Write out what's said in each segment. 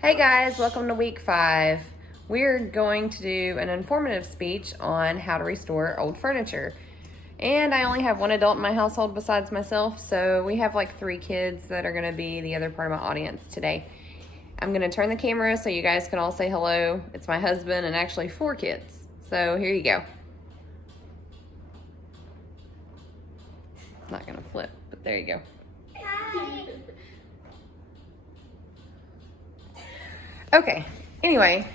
Hey guys, welcome to week 5. We're going to do an informative speech on how to restore old furniture. And I only have one adult in my household besides myself, so we have like 3 kids that are going to be the other part of my audience today. I'm going to turn the camera so you guys can all say hello. It's my husband and actually 4 kids. So here you go. It's not going to flip, but there you go. Okay, anyway,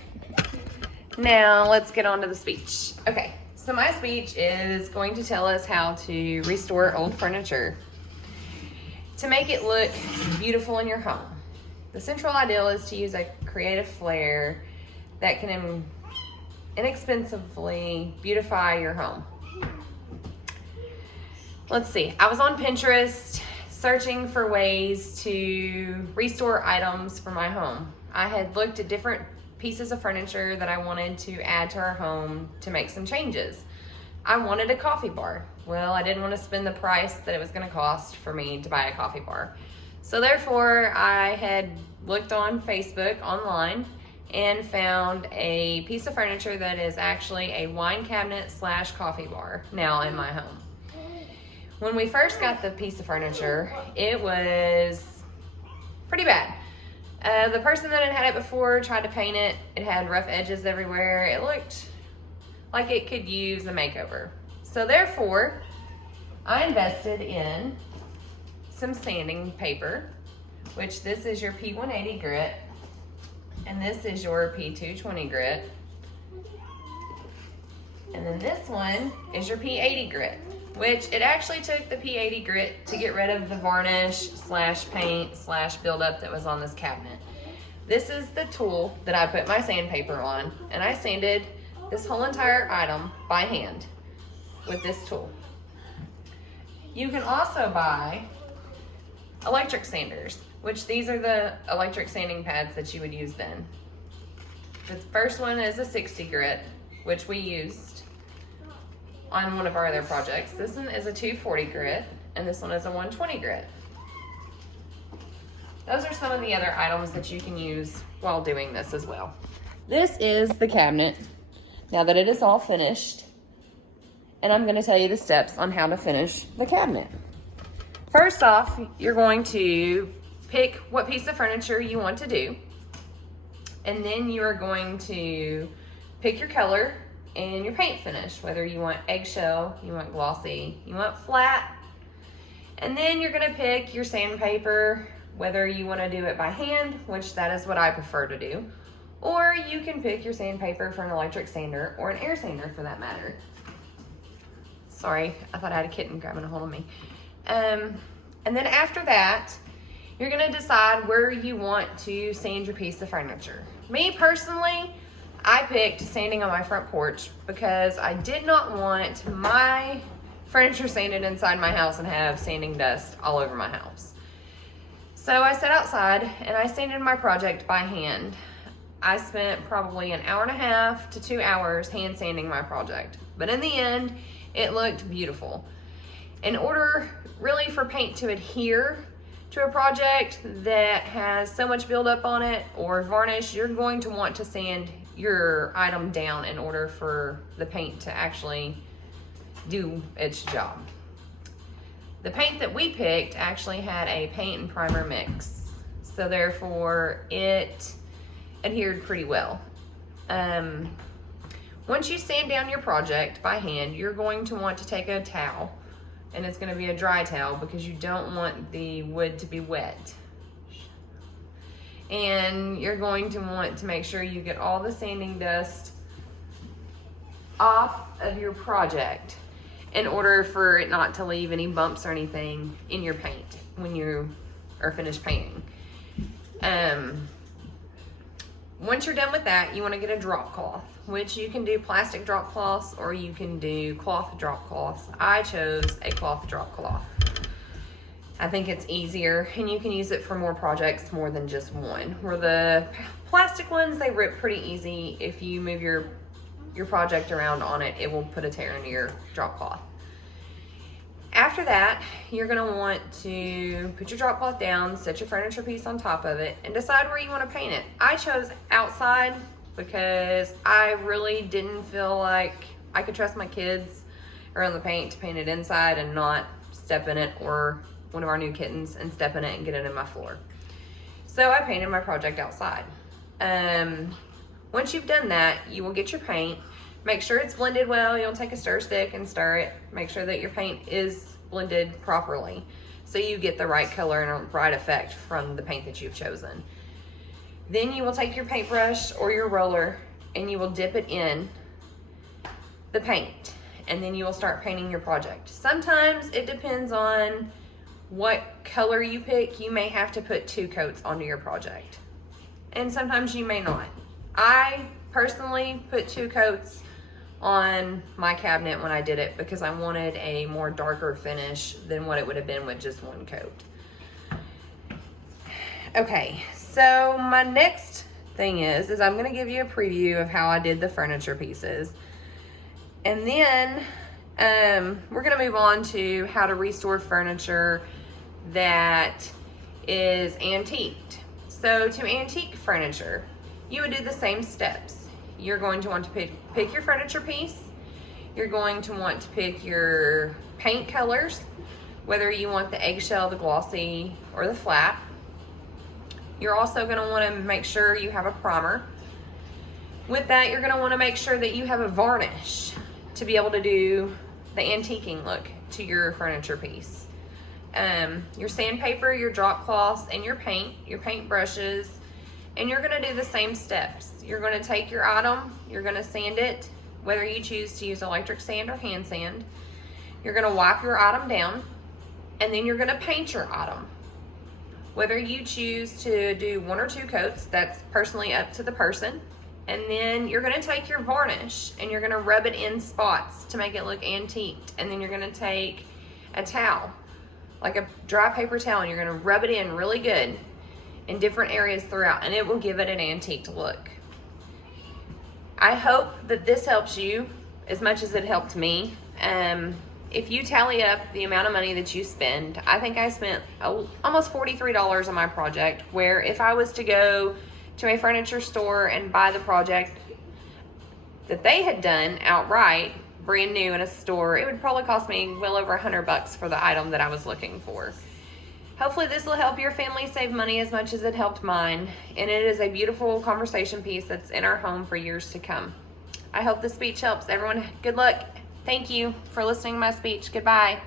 now let's get on to the speech. Okay, so my speech is going to tell us how to restore old furniture to make it look beautiful in your home. The central ideal is to use a creative flair that can inexpensively beautify your home. Let's see, I was on Pinterest searching for ways to restore items for my home. I had looked at different pieces of furniture that I wanted to add to our home to make some changes. I wanted a coffee bar. Well, I didn't want to spend the price that it was going to cost for me to buy a coffee bar. So therefore, I had looked on Facebook online and found a piece of furniture that is actually a wine cabinet / coffee bar now in my home. When we first got the piece of furniture, it was pretty bad. The person that had it before tried to paint it. It had rough edges everywhere. It looked like it could use a makeover. So therefore, I invested in some sanding paper, which this is your P180 grit, and this is your P220 grit. And then this one is your P80 grit, which it actually took the P80 grit to get rid of the varnish / paint / buildup that was on this cabinet. This is the tool that I put my sandpaper on, and I sanded this whole entire item by hand with this tool. You can also buy electric sanders, which these are the electric sanding pads that you would use then. The first one is a 60 grit, which we used on one of our other projects. This one is a 240 grit, and this one is a 120 grit. Those are some of the other items that you can use while doing this as well. This is the cabinet, now that it is all finished, and I'm going to tell you the steps on how to finish the cabinet. First off, you're going to pick what piece of furniture you want to do, and then you're going to pick your color and your paint finish, whether you want eggshell, you want glossy, you want flat. And then you're gonna pick your sandpaper, whether you wanna do it by hand, which that is what I prefer to do, or you can pick your sandpaper for an electric sander or an air sander for that matter. Sorry, I thought I had a kitten grabbing a hold of me. And then after that, you're gonna decide where you want to sand your piece of furniture. Me personally, I picked sanding on my front porch because I did not want my furniture sanded inside my house and have sanding dust all over my house. So I sat outside and I sanded my project by hand. I spent probably an hour and a half to 2 hours hand sanding my project, but in the end, it looked beautiful. In order really for paint to adhere to a project that has so much buildup on it or varnish, you're going to want to sand your item down in order for the paint to actually do its job. The paint that we picked actually had a paint and primer mix, so therefore it adhered pretty well. Once you sand down your project by hand, you're going to want to take a towel, and it's going to be a dry towel because you don't want the wood to be wet. And you're going to want to make sure you get all the sanding dust off of your project in order for it not to leave any bumps or anything in your paint when you are finished painting. Once you're done with that, you want to get a drop cloth, which you can do plastic drop cloths or you can do cloth drop cloths. I chose a cloth drop cloth. I think it's easier and you can use it for more projects more than just one. Where the plastic ones, they rip pretty easy. If you move your project around on it, it will put a tear into your drop cloth. After that, you're gonna want to put your drop cloth down, set your furniture piece on top of it, and decide where you wanna paint it. I chose outside because I really didn't feel like I could trust my kids around the paint to paint it inside and not step in it, or one of our new kittens and step in it and get it in my floor. So I painted my project outside. Once you've done that, you will get your paint. Make sure it's blended well. You'll take a stir stick and stir it. Make sure that your paint is blended properly so you get the right color and a right effect from the paint that you've chosen. Then you will take your paintbrush or your roller and you will dip it in the paint, and then you will start painting your project. Sometimes it depends on what color you pick. You may have to put 2 coats onto your project, and sometimes you may not. I personally put 2 coats on my cabinet when I did it because I wanted a more darker finish than what it would have been with just 1 coat. Okay, so my next thing is I'm gonna give you a preview of how I did the furniture pieces. And then we're gonna move on to how to restore furniture that is antiqued. So to antique furniture, you would do the same steps. You're going to want to pick your furniture piece. You're going to want to pick your paint colors, whether you want the eggshell, the glossy, or the flat. You're also gonna wanna make sure you have a primer. With that, you're gonna wanna make sure that you have a varnish to be able to do the antiquing look to your furniture piece. Your sandpaper, your drop cloths, and your paint brushes, and you're gonna do the same steps. You're gonna take your item, you're gonna sand it, whether you choose to use electric sand or hand sand. You're gonna wipe your item down, and then you're gonna paint your item. Whether you choose to do 1 or 2 coats, that's personally up to the person. And then you're gonna take your varnish and you're gonna rub it in spots to make it look antiqued. And then you're gonna take a towel, like a dry paper towel, and you're gonna rub it in really good in different areas throughout, and it will give it an antiqued look. I hope that this helps you as much as it helped me. If you tally up the amount of money that you spend, I think I spent almost $43 on my project, where if I was to go to a furniture store and buy the project that they had done outright, brand new in a store, it would probably cost me well over $100 for the item that I was looking for. Hopefully this will help your family save money as much as it helped mine, and it is a beautiful conversation piece that's in our home for years to come. I hope this speech helps. Everyone, good luck. Thank you for listening to my speech. Goodbye.